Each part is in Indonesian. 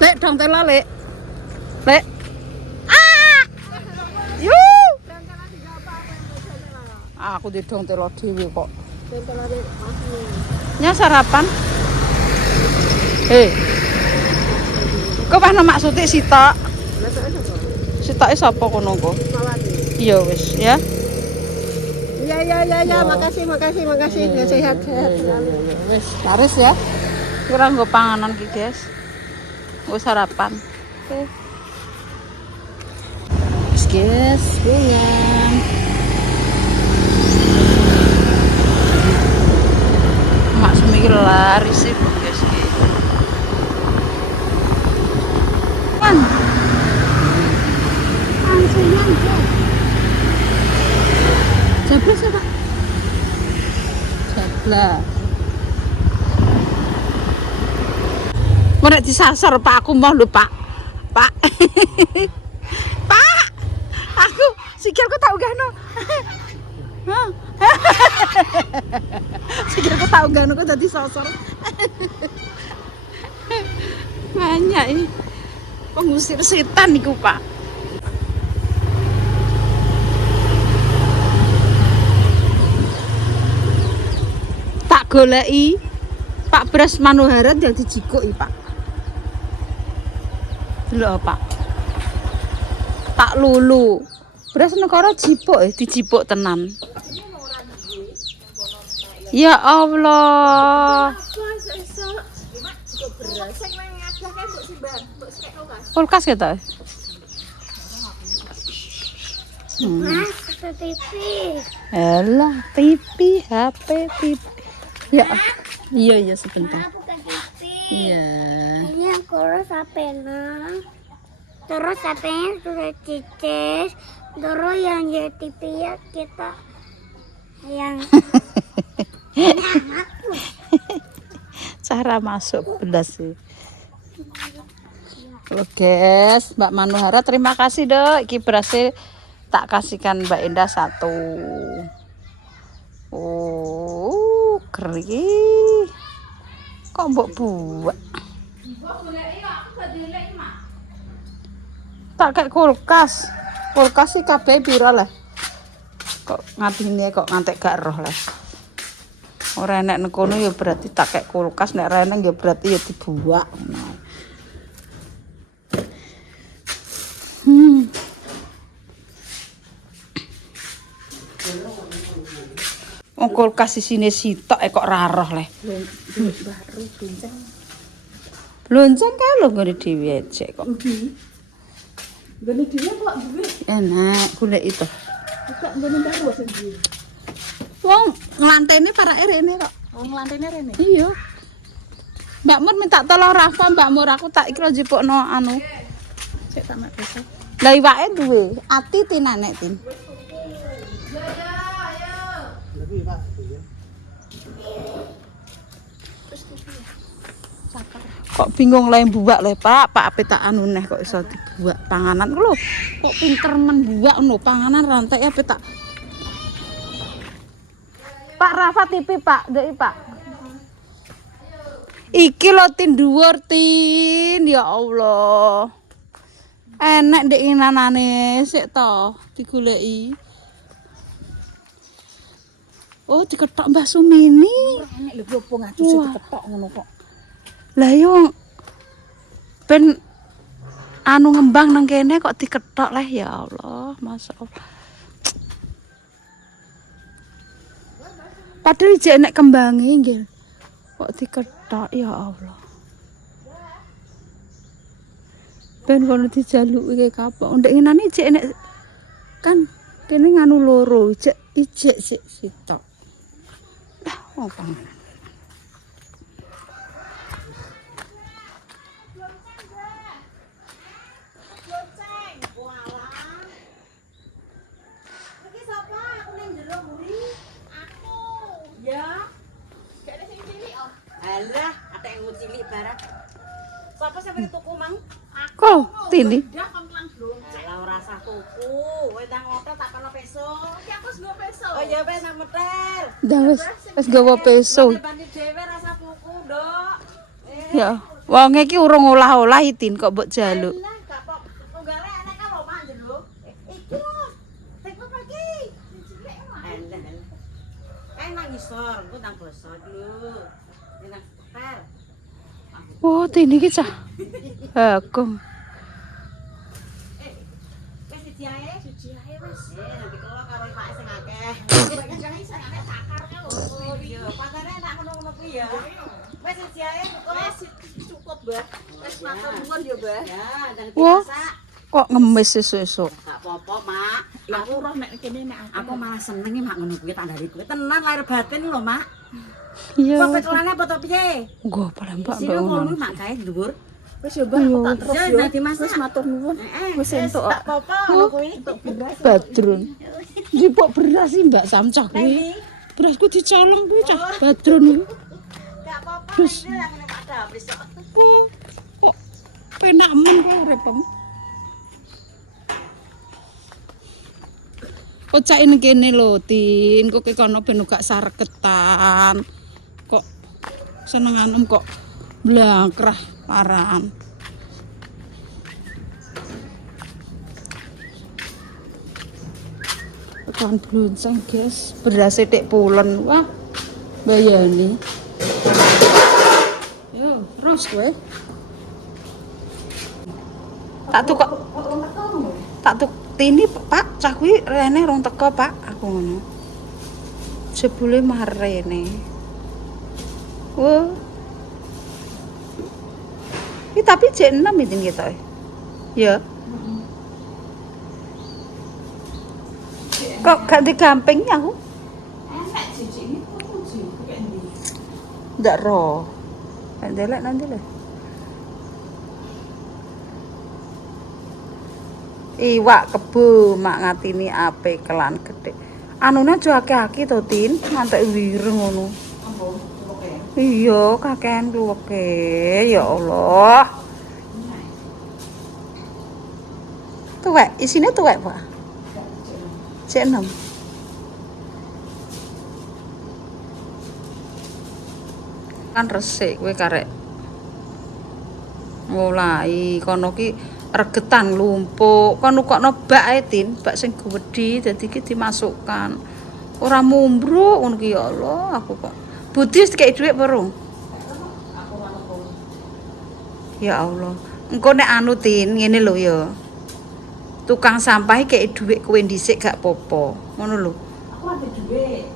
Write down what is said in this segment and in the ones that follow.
Lek dong tela lek. Lek. Ah! Yuh. Aku di dong tela dhewe kok. Nya sarapan. Kok pas maksudnya sitok. Sitoke sapa kono kok? Iya wis ya. Ya, makasih. Ya, sehat. Wis, laris ya. Kira nggo panganan ki, guys. Nggo sarapan. Oke. Wis, guys, pulang. Mak semikir laris sih, guys. Kan. Angsunan, guys. Jablas apa? Jablas. Mau disasar Pak, aku mau lho Pak. Pak. Pak. Aku sikilku tak ugahno. Sikilku tak ugahno kok dadi sasar. Banyak ini. Pengusir setan niku Pak. Tak goleki Pak Bras Manohara dadi jikoki Pak. Delok Pak. Tak lulu. Beras negara jipuk dijipuk tenan. Ya Allah. Kulkas kita. Mas, TV. Elah, TV, HP, TV. Ya. Iya sebentar. Bukan TV. Iya. Ini aku urus HP-nya. Terus HP-nya sudah cicis. Terus yang jadi TV ya kita yang Cara masuk belas sih. Oke, Mbak Manohara terima kasih dok. Iki berhasil tak kasihkan Mbak Indah 1. Oh, kering. Kok mbok buat? Tak kayak kulkas. Kulkas sih kabeh pira lah. Kok ngatine kok ngantek gak roh lah. Ora enek nang kono ya berarti tak kayak kulkas, nek ora enek ya berarti ya dibuak. Wong kulkas isine sitok kok ra roh le. baru bincang. Lonceng kae lho ngene dhewe ejek kok. Gini dia kok duwe. Enak golek itu. Kok gini baru sendiri. Wong nglantene parake rene kok. Oh, ngelantene rene. Iya. Mbak Mur minta tolong Rafa, Mbak Mur aku tak kira jipukno anu. Cek tamat besok. Lah iwake duwe, ati tinanek tin. Kok bingung lah buak le Pak, Pak ape tak anu neh kok iso dibuak panganan ku lho. Kok pinter men buak ngono panganan rantai ape tak. Pak Rafa TV Pak, ndek Pak. Iki lho tin dhuwur tin, ya Allah. Enek ndek inanane sik to digoleki. Oh, diketok Mbah Sumini. Enek lho opo ngadu sing diketok ngono kok. Lah yo ben anu ngembang nang kene kok diketok lah ya Allah, masyaallah. Padahal jek nek kembange nggih. Kok diketok ya Allah. Ben kono dijaluki kapok. Ndek ngenane jek nek kan kene nganu loro, jek ijek sik sitok. Lah wong panganan. Alah, ada yang mau cilik barang. Siapa sampai tuku mang? Kok tini? Alah rasa tuku. Wedang ngotot tak kena peso. Iki aku wis peso. Oh iya wes nang metel. Dah wis gawa peso. Bandi dhewe rasa tuku, Dok. Ya, Wong iki urung olah-olah Tin kok mbok jaluk. Nah, gak apa. Tunggale enek kan lho Mak jero. Iki lho. Teko lagi. Cilik mah. Nang ngisor, engko nang bosok lho. Nang hotel. Wah, Tin iki cah. Bagong. Wis siji ae. Siji ae wis. Nanti kalo karo Pak sing akeh. Jangan sakane takar lho. Iya, pantane nak ngono-ngono kuwi ya. Wis siji ae wis cukup, Mbah. Wis matur nuwun ya, Mbah. Ya, jangan Wah. biasa. Kok ngemis sesuk-esuk. Gak apa-apa, Mak. Aku roh nek kene nek aku malah seneng Mak ngono kuwi tak ndari kuwi. Tenan lahir batin lho, Mak. Iya. Kok pekelane apa to piye? Nggo palembak Sini mbak ngono ngono. Mak kae dhuwur. Wis yo Mbah, tak terus Ya yo. dadi Mas wis Matur nuwun. Wis entuk tak apa ngono kuwi. Badrun. Jipok beras sih Mbak Samcah kuwi. Berasku dicolong kuwi cah Badrun kuwi. Gak apa-apa iki yang ngene Pak Dapris kok. Kok penak men kowe uripem. Kok cak ning kene lho, Tin. Kok kono ben gak sareketan. Kok senenganem kok blangkrah paran. Tekan blonceng, guys. Beras sithik pulen. Wah. Bayani. Yo, terus kowe. Tak tuk Tini Pak, cah kuwi rene rong teko Pak, aku ngono. Jebule marene. Wah. Iki tapi jek 6 Tin ketoke. Ya. Kok gak digamping aku? Enak jijik ini kok sih kayak ndi. Ndak roh. Nanti lah. Iwak kebo mak ngatini ape kelan gede. Anune aja akeh-akeh to, Tin. Ngantek wireng ngono. Ampun, oke. Iya, kakean kluweke. Ya Allah. Tuwek, isine tuwek, Pak. Cek 6. Kan resik kowe karek. Mulai kono ki regetan lumpuk, kon ukokno bak ae Tin, bak sing gedhi dadi ki dimasukkan. Ora mumbruk ngono ki ya Allah, aku kok. Budi wis dikek dhuwit perung. Ya Allah. Engko nek anu Tin, ngene lho ya. Tukang sampah iki kek dhuwit kowe dhisik gak popo. Ngono lho. Aku ada duit.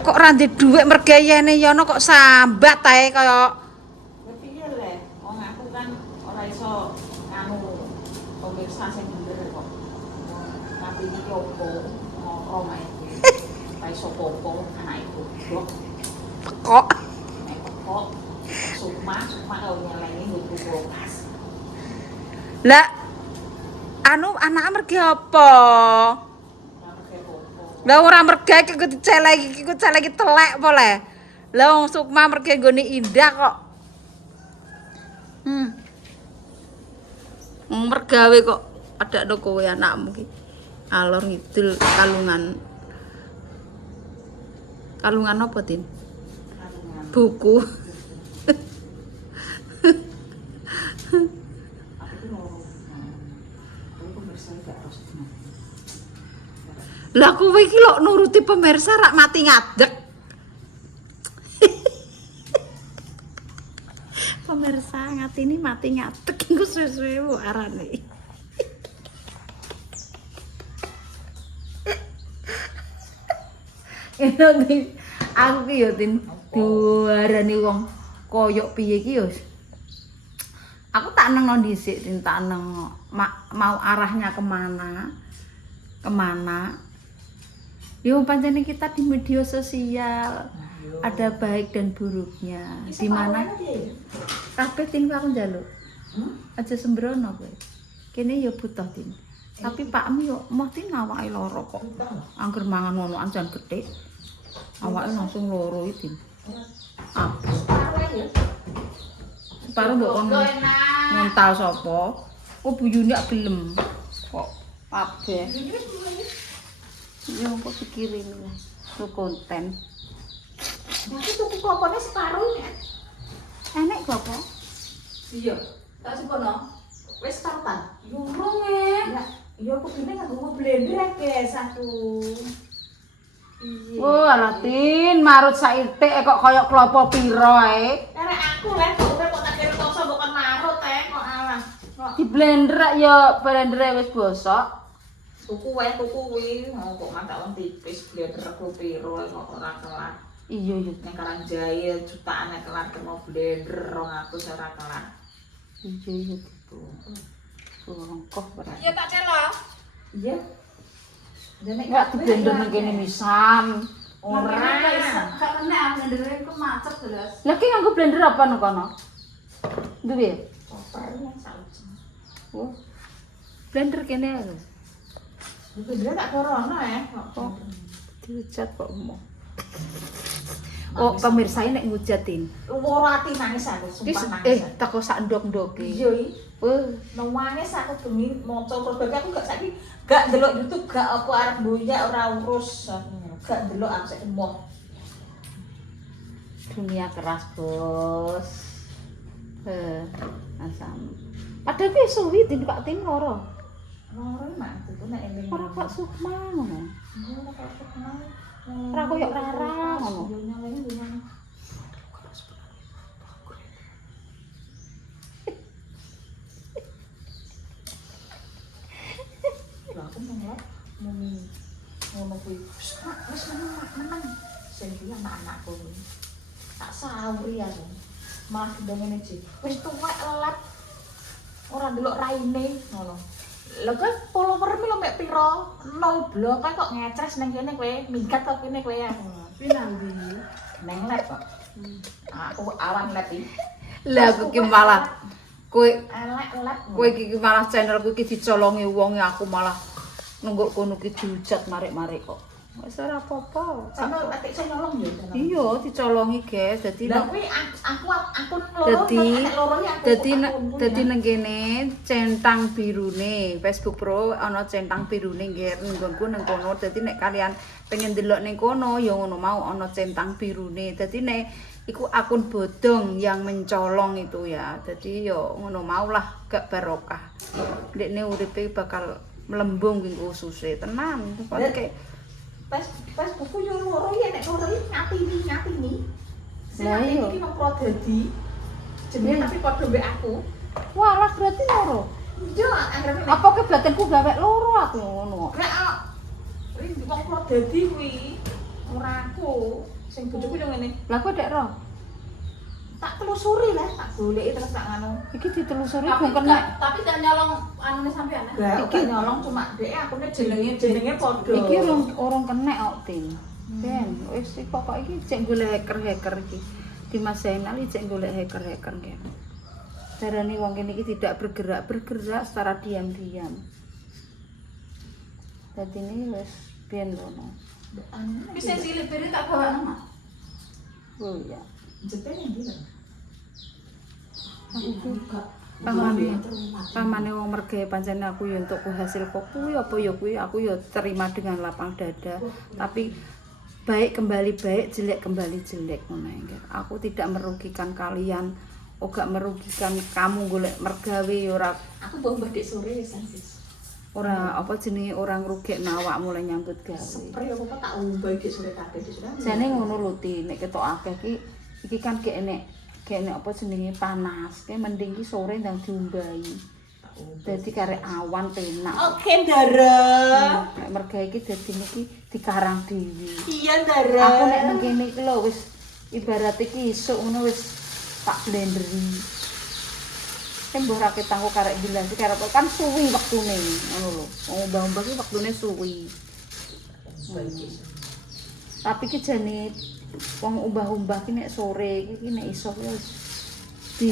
Kok ra ndek dhuwit mergayane ya ono kok sambat ae kaya Piye le? Wong aku kan ora iso nganu pemirsa sing bener kok. Tapi iki opo? Ngoro mae. Ora iso popo anak iku. Blok kok. nek kok sukma karo nyelengi buku kulkas. Lah anu anak mergi apa? Ora pakai popo. Lah ora mergi iki ku celeki telek apa le? Lah wong Sukma mergi nggone indah kok. Mergawe kok adakno kowe anakmu ki. Alor ngidul kalungan. Kalungan apa, Tin? Buku. Lah kowe iki lho nuruti pemirsa rak mati ngadeg. Pemirsa ngatini mati ngadeg iku suwe-suwe arane. Aku ki yo Tin diarani wong koyok piye ki yo. Aku tak nengno dhisik Tin, tak neng mau arahnya kemana. Ya pancene kita di media sosial ada baik dan buruknya. Di mana kabeh Tin aku njaluk. Aja sembrono kowe. Kene ya butuh Tin. Tapi pakmu yo moh Tin awake lara kok. Angger mangan ngono anjan gethik. Awake langsung loro iki Tin. Separo mbok kon ngontal sapa? Kok buyune gak gelem. Kok kabeh. Ya apa dikirim lah. Ku konten. Nanti tuku popone separuh ya. Enek kok apa? Iya. Tak sekono. Wis kapan? Durung e. Ya, iya aku beli nganggo blender ya, guys, aku. Iya. Oh, alah Tin, marut saithik kok kaya klopo piro ae. Karena aku lah kok tak kira poso bukan marut kok alah. Kok Di blender ya blendere wis bosok. tuku kuwi mau kok masak wong tipis blender aku piro kok ora kelar. Iya iya. Nek Karangjaya jutaan nek kelar kena blender 200 ora kelar. Iya iya gitu. Rongkoh berarti. Iya tak celo. Iya. Enggak di blender nang kene misan. Ora. Karena blender ku macet jelas. Lah ki nganggo blender apa nang kono? Duwe. Koper yang saujen. Oh. Blender kene lho. Blender tak korono ya. Kok diucat kok mau. Oh, pemirsa nek ngujatin. Ora ati nangis aku, sumpah nangis. Teko sak ndok-ndoke. Iya iki. Nangis aku demi maca berbagai aku gak saiki gak ndelok YouTube gak apa arep boyak ora urus aku. Gak ndelok aku saiki emoh. Dunia keras, Bos. Asam. Padahal ki suwi din Kak Tin loro. Loro mak itu nek eling. Ora kok sukma ngono. Ora kok kenal. Ora koyo Rara ngono. Lah aku ngelak mumi ngono kuwi. Wis menang. Sing iki anak-anakku. Tak sahuri aku. Malah ndang ngene iki. Wis tuwek lelat. Ora ndelok raine ngono. Lha kok follower mi lho mek pira? 0 blok kok ngecres nang kene kowe, minggat kok kene kowe aku. Pinang ndi? Nang lab kok. Aku awan lab iki. Lah aku ki malah kowe Elek lab. kowe iki malah channelku iki dicolongi wong aku malah nunggu kono ki diujat marik-marik kok. Wis ora apa-apa. Sama atik sing nyolong ya. Iya, dicolongi, guys. Dadi Lah kuwi aku akun loro nek loro ya aku. dadi nang kene centang birune Facebook Pro ana centang birune nggih nggonku nang kono. Dadi nek kalian pengen delok ning kono ya ngono mau ana centang birune. Dadi nek iku akun bodong yang mencolong itu ya. Dadi ya ngono maulah gak barokah. Ndekne uripe bakal melembung kuwi ususe tenan. Kayak Pas buku yo loro ya nek loro iki ngati-ngati. Lah iya. Iki nang Prodadi. Jenenge tapi padha mbek aku. walah berarti loro. Iya, anggere Apa ke batinku gawe loro aku ngono. nek iki wong Prodadi kuwi ora aku. Sing bojoku yo ngene. Lah kok dek ro? Tak telusuri lah, tak goleki terus tak ngono. Iki ditelusuri gong kena. Tapi gak nyolong anune sampean. Gak iki nyolong cuma dhek akune jenenge padha. Iki urung kena kok Tin. Ben, wis kok iki cek golek hacker-hacker iki. Di Mas Zainal iki cek golek hacker-hacker kene. Darane wong kene iki tidak bergerak secara diam-diam. Dadi ini wis ben ngono. Wis sing cilik beri tak bawa nama. Oh iya. Jetene ndi lho? Pamane wong mergawe pancen aku ya entuk hasil kok kuwi apa ya kuwi aku ya terima dengan lapang dada. Tapi baik kembali baik, jelek kembali jelek ngono iki. Aku tidak merugikan kalian, ora merugikan kamu golek mergawe ya ora Aku mbok mbedek sore wis wis. ora apa jenenge ora ngrugekno awakmu le nyambut gawe. Spray apa tak umbah iki sore kabeh iki sore. Jane ngono lho Ti, nek ketok akeh iki kan gek enek apa jenenge panas, kayak mending ki sore ndang diumbahi. Dadi karek awan penak. Oke, Ndara. Nek mergawe iki dadi niki dikarang dhewe. Iya, Ndara. Aku nek nang kene iki lho wis ibarat iki isuk ngono wis tak blenderi. Mbah ra ketangku karek bilang iki karep kan suwi wektune ngono lho. Wong umbah-umbah iki wektune suwi. Tapi ki jane wong umbah-umbah ki nek sore iki nek iso ya di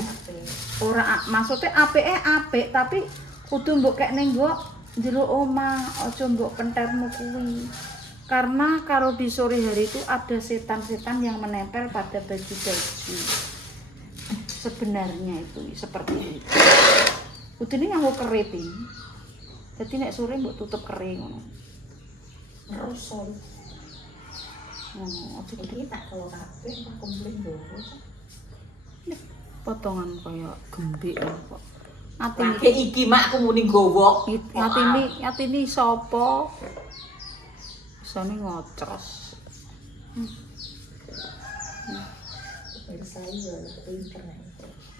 ora maksudnya apik tapi kudu mbok kek ning nggo jero omah, aja mbok kentermu kuwi. Karena kalau di sore hari itu ada setan-setan yang menempel pada baju-baju. Sebenarnya itu seperti itu. Kudune nganggo kerit iki. Dadi nek sore mbok tutup kering ngono. Terus sore. Ngono, aja Iki tak kalau kabeh tak kumpulin lho. Potongan kaya gembik kok. Ati Lagi iki mak aku muni gowo. Atine sapa? Isane ngocros.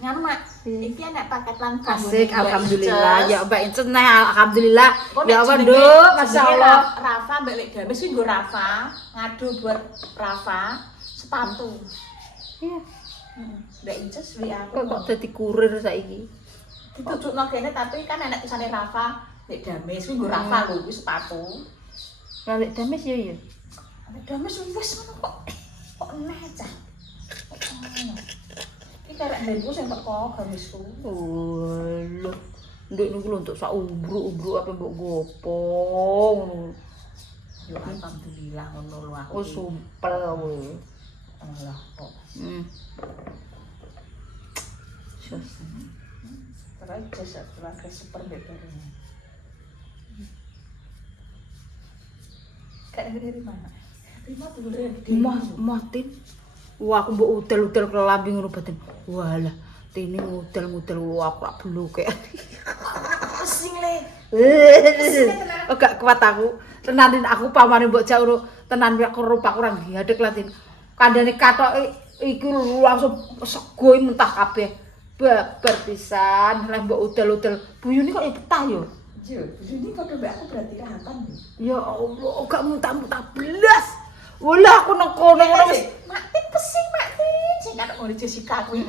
Nganu mak, iki anak paket langka. Asik, alhamdulillah. Ya Mbak Incen alhamdulillah. Kok Ya nek jenenge- waduh, jenenge masyaallah. Rafa mbak Lek Gamis kuwi nggo Rafa, ngadu buat Rafa sepatu. Iya, Mbak Inces beli aku. kok dadi kurir saiki. Ditutupno kene tapi kan anak tulisane Rafa Lek Gamis kuwi nggo Rafa lho kuwi sepatu. Balik damis ya ya. Lek Gamis wis ngono kok. Kok neh cah. Kok ngono. Iki karek mbengku sing teko gamisku. Oh, lho. Nduk niku lho untuk sak umbruk-umbruk apa mbok gopo ngono. Yo alhamdulillah ngono lho aku. Oh, sumpel kowe. Allah kok. Sus. Terus jasa keluarga super bebernya. Kayak dari mana? Terima dulu dari Matin. Wah, aku mbok udel-udel kelambi ngono batin. Walah, tene ngudel-ngudel aku rak bloke. pusing le. Oh, gak kuat aku. Tenanin aku pamane mbok jak ngono, tenan aku rupa kurang diadek latin. Kandhane katoke iki langsung sego mentah kabeh. Babar pisan, lah mbok udel-udel. Buyune kok ya betah yo. Jo, ini kok mbak aku berarti rahatan nih. Ya Allah, gak muntah-muntah belas. Walah aku nang kono wis. Matin pusing Matin. Sing kan ngene Jessica kuwi.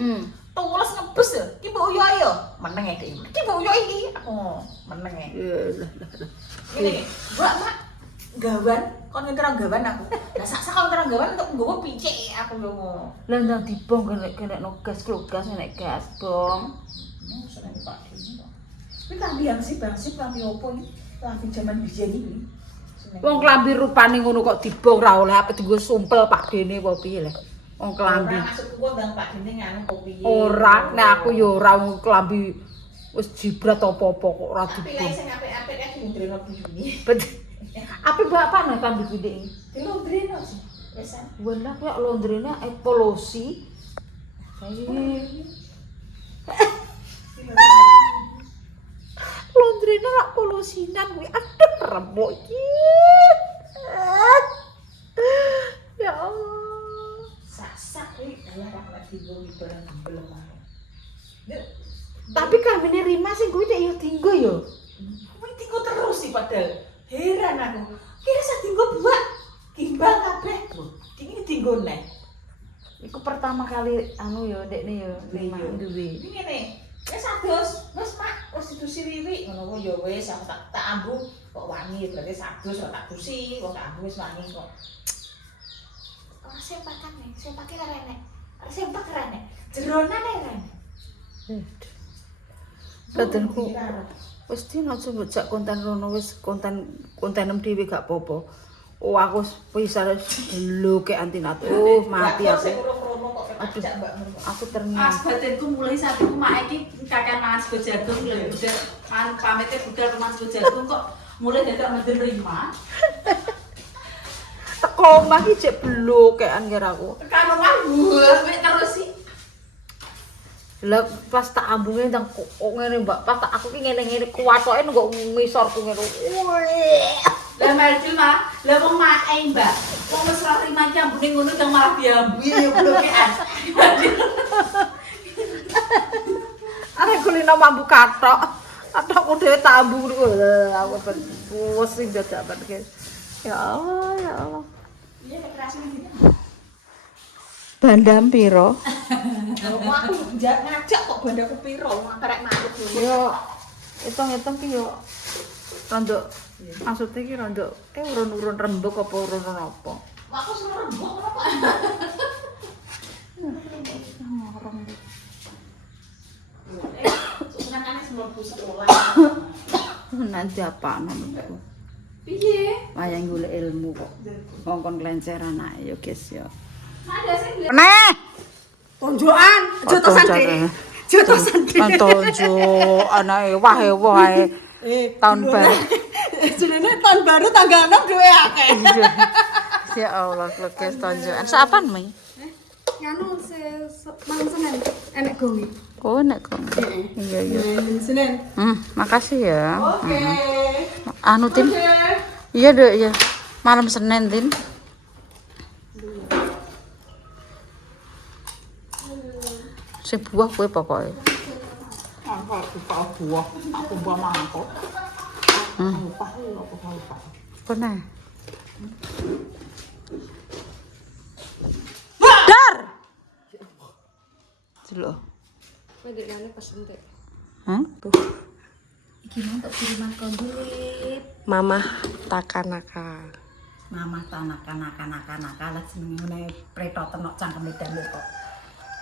Tules ngebus lho. Ki mbok uyo ayo. Meneng e Dik. Ki mbok uyo iki. Aku meneng e. Ngene, Mbak Mak gawan, kon ngerang gawan aku. Lah sak kon ngerang gawan untuk nggowo picik aku yo ngono. Lah ndang dibong kena no gas gas nek gas bong. Seneng Pak Dini kok. Kuwi klambi yang sih klambi opo iki? Klambi jaman biyen iki. Wong klambi rupane ngono kok dibong ra oleh apa dienggo sumpel Pak Dene apa piye le. Wong klambi. Ora maksudku kok ndang Pak Dini nganu kok piye. Ora, nek aku ya ora wong klambi wis jibrat apa-apa kok ora Tapi dibong. lek sing apik-apik kan dilondreno bujune. Apa bapak nang klambi gede iki? Dilondreno sih. Wesan. Walah kok londrene polosi. Londrene rak polosinan kuwi aduh remuk iki. Ya Allah. Sak-sak kuwi dalah ra dienggo barang gembel wae. Tapi kamine Rima sing kuwi nek yo dinggo yo. Kuwi tinggo terus sih padahal. Heran aku. Kira sak dinggo buak. Gimbal kabeh. Iki dinggo neh. Iku pertama kali anu yo ndekne yo Rima Iya. duwe. Iki ngene. Wis adus, wis Mak, wis didusi wiwik ngono kok ya wis aku tak ambu kok wangi berarti sadus ora tak dusi, kok tak ambu wis wangi kok. Ora sempakan nih, sempake renek. Ora sempak renek. Jeronan renek. Badanku wis dina aja mbok konten rono wis kontenem dhewe gak apa-apa. Oh aku pisan lho ke antinat. Oh mati aku. Aduh, aku ternyata. Batinku mulai saat itu mak iki kakek mangan sego jagung lho budal pamite budal mangan sego jagung kok mulai dadak meden Rima. Teko omah iki jek blokean kira aku. Kan omah buah terus sih. Lah pas tak ambunge ndang kok ngene Mbak, pas tak aku ki ngene-ngene kuwatoke kok ngisorku ngene. Lah Meldi mah, lah wong mae Mbak. Wong wis ora Rima iki ambune ngono ndang malah diambu ya blokean. Arek kulino mambu kathok. Kathokku dhewe tak ambu niku. Aku ben pusing dadak ben. Ya Allah, ya Allah. Iya nek rasane gini. Bandam piro? Aku ngajak kok bandaku piro wong karek marut lho. Yo hitung-hitung ki yo rondok maksudnya ki rondok urun-urun rembug apa urun apa? Aku suruh rembug ngono kok. Senengane semlebu sekolah. Nanti apaan menurutku? Piye? Wayang golek ilmu kok. Ngongkon kelenceran ae yo guys yo. Ada sing Nah, Tonjokan, jotosan deh. Jotosan deh. tonjo anake wah ae. Tahun baru. Jenenge tahun baru tanggal 6 duwe akeh. Ya Allah, guys tonjokan. Sapan, Mi? Nganu malam Senin enek gawe. Oh, nek kok. Iya, iya. Senin. Makasih ya. Oke. Anu Tin. Iya, Dek, ya. Malam Senin, Tin. Si buah kue pokoknya. Buah, aku buah mangkok. Kena. Dar. Jeluk. Wedekane pesen teh. Hah? Gimana untuk kiriman kondulip? Mama takanaka. Mama tanaka lah senengane preto tenok cangkeme dalem kok.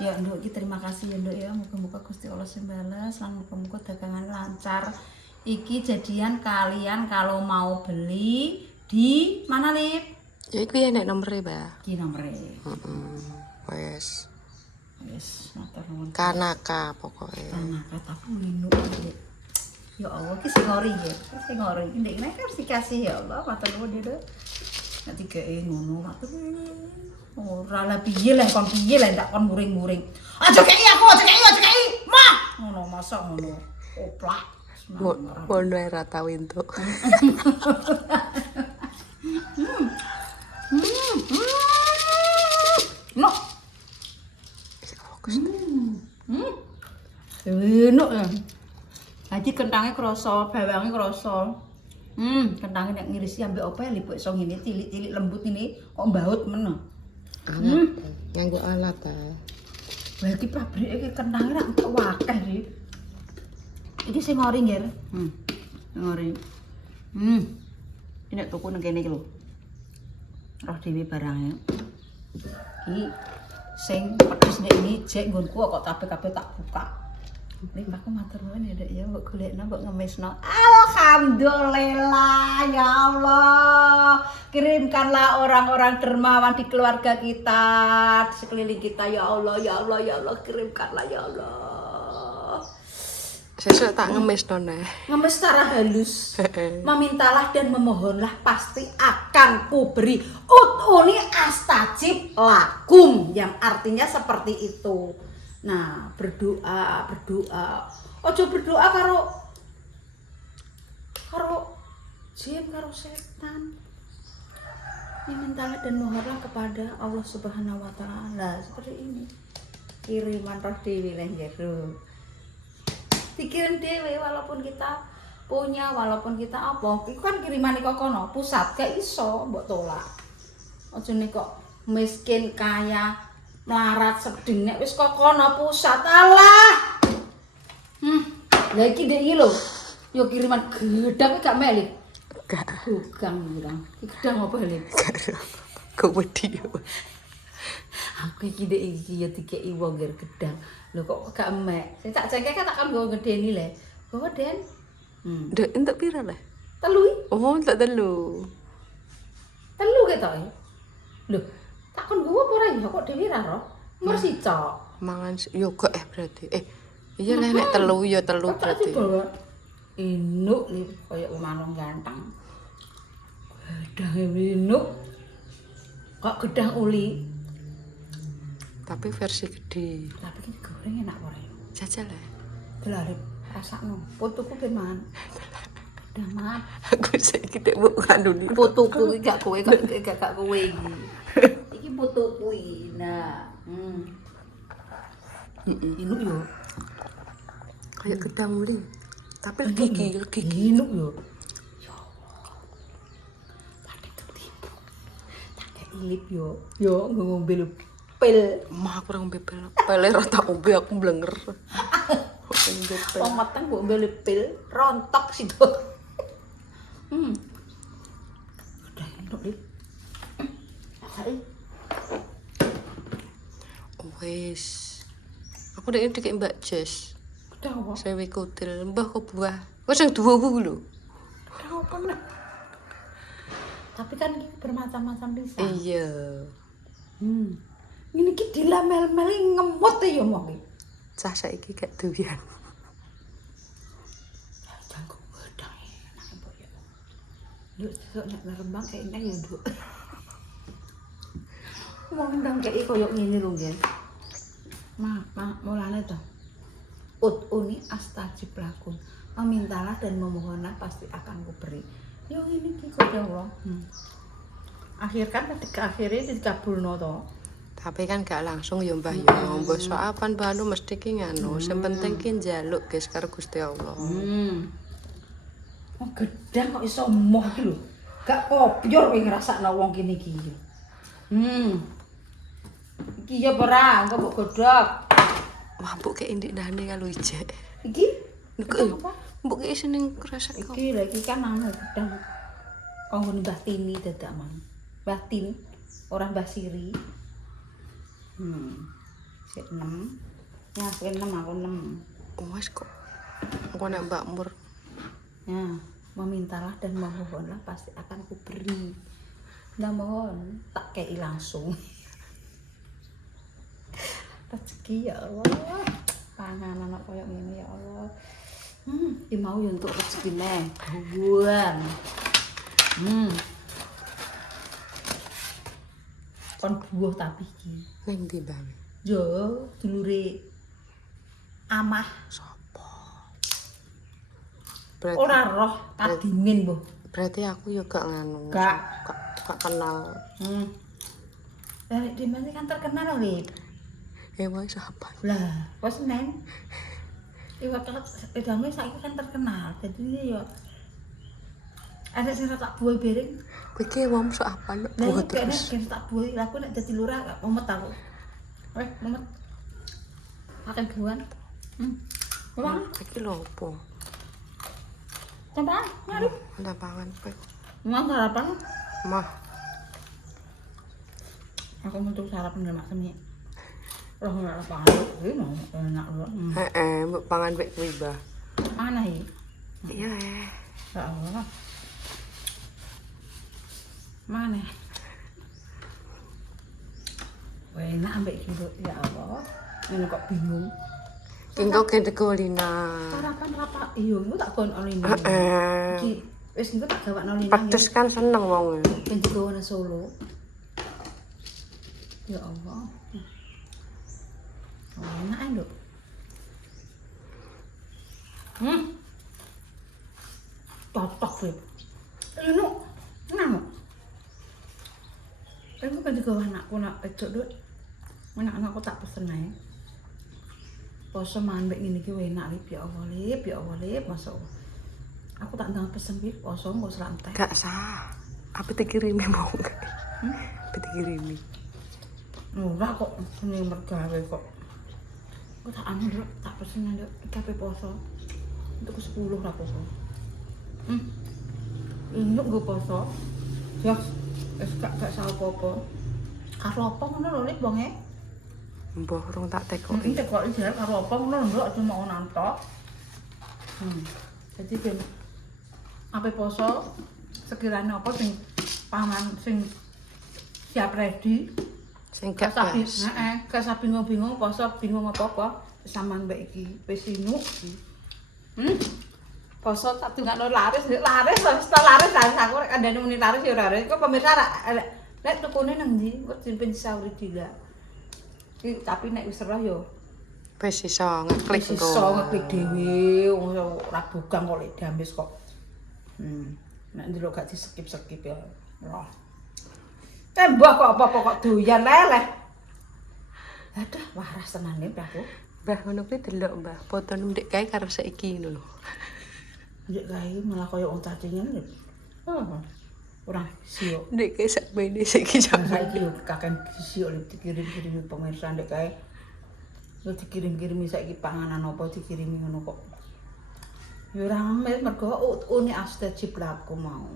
Ya Nduk, terima kasih ya Nduk ya. Muga-muga Gusti Allah sing bales lan muga-muga dagangan lancar. Iki jadian kalian kalau mau beli di mana Lip? Ya iku ya nek nomere, Mbak. Di nomere. Wes. Wis, matur nuwun. Kanaka pokoknya. Tanaka tapi Nduk. Ya Allah, ki sing ngori ya. Sing ngori iki ndek nek harus dikasih ya Allah, matur nuwun Nduk. Nek dikeki ngono matur nuwun. Ora lah piye lah kon piye lah ndak kon muring-muring. Aja kei aku, aja kei. Mah, ngono masa ngono. Oplak. Mono ora tau entuk. No. Enak ya. Haji kentangnya krasa, bawangnya krasa. Kentangnya nek ngirisi ambek opo ya lipuk iso ngene cilik-cilik lembut ini kok mbaut men. Nganggo alat ta. Wah iki pabrike iki kentangnya rak kok akeh iki. Iki sing ngori nggih. Ngori. Ini nek tuku nang kene iki lho. Roh dhewe barange. Iki sing pedes nek iki jek nggonku kok kabeh-kabeh tak buka. Nek aku matur nuwun ya Dek ya, mbok golekno mbok ngemesno. Alhamdulillah ya Allah. Kirimkanlah orang-orang dermawan di keluarga kita, di sekeliling kita ya Allah, ya Allah, ya Allah, kirimkanlah ya Allah. Sesuk tak ngemesno neh. Ngemes secara halus. Memintalah dan memohonlah pasti akan kuberi. Utuni astajib lakum yang artinya seperti itu. Nah, berdoa. Ojo berdoa karo jin, karo setan. Mintalah dan mohonlah kepada Allah Subhanahu wa taala. Seperti ini. Kiriman roh dewi lah jero. Pikirin dewe walaupun kita punya, walaupun kita apa, itu kan kiriman kok kono pusat gak iso mbok tolak. Ojo nek kok miskin kaya melarat sedeng nek wis kok kono pusat alah. Lah iki ndek iki lho. Yo kiriman gedang gak melik. Gak. Gedang. Iki gedang apa Lip? Kok wedi yo. Aku iki ndek iki ya dikeki wong ngger gedang. Lho kok gak emek. Sing tak cengkeh kan takkan nggo ngedeni le. Bawa Den. Ndek entuk pira lah? Telu. Oh, entuk telu. Telu ketok e. Lho, takon gowo apa ora ya kok dhewe ra roh. Nomor sicok. Mangan yo kok berarti. Iya lah nek telu ya telu berarti. Inuk nih koyo manung ganteng. Gedang inuk. Kok gedang uli. Tapi versi gede. Tapi iki goreng enak ora ya? Jajal lah. Delare rasakno. Putuku ben man. Gedang man. Aku saiki nek mbok kanduni. Putuku iki gak kowe gak kowe iki. Iki putuku iki. Nah, inuk yo. Kayak gedang uli. Tapi gigi. Inuk yo. Ya Allah. Paling ketipu. Tak kayak ilip yo. Yo ngombe lho. Pil. Mah aku ora ngombe pil. Pil ora tak ombe aku blenger. Ngombe pil. Wong meteng mbok ngombe pil rontok situ. Udah enak Lip. Saiki Wes. Aku nek dikek Mbak Jess. udah apa? Sewe kutil, mbah kok buah. Wes sing duwa ku lho. Udah apa nek? Tapi kan iki bermacam-macam pisang. Iya. Ini ki dilamel-meli ngemut ya mong iki. Cah saiki gak doyan. Jangkau gedang enak mbok ya. Nduk sesuk nek Rembang kayak enak ya, Nduk. Mau ndang kayak koyo ngene lho nggih. Mulane to. Ud'uni astajib lakum. Memintalah dan memohonlah pasti akan kuberi. Yo ngene iki kok ya Allah. Akhir kan ketika akhirnya dikabulno to. Tapi kan gak langsung ya Mbah ya. Mbah soapan Mbah anu mesti ki nganu. Sing penting ki njaluk guys karo Gusti Allah. Oh gedang kok iso moh iki lho. Gak kopyor kowe ngrasakno wong kene iki. Iki ya ora, engko mbok godhog. Wah, mbok kek indik ndane karo ijek. Iki? Mbok kek seneng kresek kok. Iki lha iki kan anu gedang. Kanggo Mbah Tini dadak mang. Mbah Tin, ora Mbah Siri. Sik 6. Ya, sik 6 aku 6. Wes kok. Engko nek Mbak Mur. Ya, memintalah dan memohonlah pasti akan kuberi. Ndak mohon, tak kei langsung. Rezeki ya Allah. Panganan koyo ngene ya Allah. Iki mau yo entuk rezekine. Buan. Kon buah tapi iki. Ning ndi Mbah? Yo, dulure amah Sopo? ora roh kadimin, Bu. Berarti aku yo gak nganu. Gak kenal. Dari di mana kan terkenal lho, Wah siapa? lah, wes neng. Iwak edame saiki kan terkenal. Jadi yo ada sing tak buah bereng. Kowe ki wong sok apa nek Lah buat kene terus. kene tak buah, lah aku nek dadi lurah gak mumet aku. Mumet. Makan buan. Wong, Iki lho opo? coba mari. Ada pangan kowe. Mau sarapan? Mah, Aku mau sarapan dengan mak semi. Roh ora apa mau enak lho. mbok pangan wek kuwi, Mbah. Mana iki? Iya. Ya Allah. Mana? Wah, enak ambek gitu. Ya Allah. Ini kok bingung. Engko gede golina. Sarapan apa? Iya, aku tak kon olina. Iki wis engko tak gawakno olina. Pedes kan seneng wong. Ben digawa nang Solo. Ya Allah. Oh, enak lho. Cocok, Beb. Ayo, Nuk. Nang. Aku kan digawa anakku nak wedok, Duk. Anak-anakku tak pesen ae. Poso mandek ngene iki enak Lip, ya Allah Lip, ya Allah Lip, masyaallah. Aku tak ndang pesen Lip, poso engko slantek. Gak sah. Apa dikirimi mau gak? Apa dikirimi? Ora kok seneng mergawe kok. Aku tak anu Duk, tak pesen Duk, kabeh poso. Untuk ke 10 ra poso. Ini nggo poso. Ya wis gak salah apa-apa. Karo apa ngono lho Lip bonge? Mbah urung tak Ini tekoki. kok iki karo apa ngono lho cuma ngono tok. Jadi ben ape poso sekiranya apa sing paman sing siap ready. Sing gak Sapi, pas. gak bingung-bingung poso bingung apa-apa sampean mbek iki wis inu. Poso tak dungakno laris wis laris aku rek kandhane muni laris ya ora laris. Kok pemirsa lek tukune nang ndi? Kok simpen sauri dila. Tapi nek wis roh yo Wis iso ngeklik wis iso ngeklik dhewe ora bugang kok lek dambes kok. Nek ndelok gak di-skip ya. Roh. Tembok kok apa-apa kok doyan leleh. Aduh, waras tenane aku. Mbah ngono kuwi delok Mbah, foto ndek kae karo saiki ngono lho. Ndek kae malah koyo wong cacingan lho. Ora sio. Ndek kae sak bene saiki sak. Saiki yo kakek sio dikirim-kirim pemirsa ndek kae. Yo dikirim-kirim saiki panganan apa dikirimi ngono kok. Yo ora mergo uni astajib lakum mau.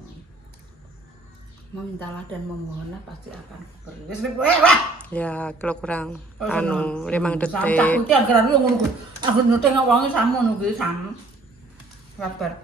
Memintalah dan memohonlah pasti akan kuberi. Wis wah. Ya, kalau kurang anu 5 detik. Sampai aku iki anggaran ngono kuwi. Aku nyeting wonge sama ngono kuwi sam. Sabar.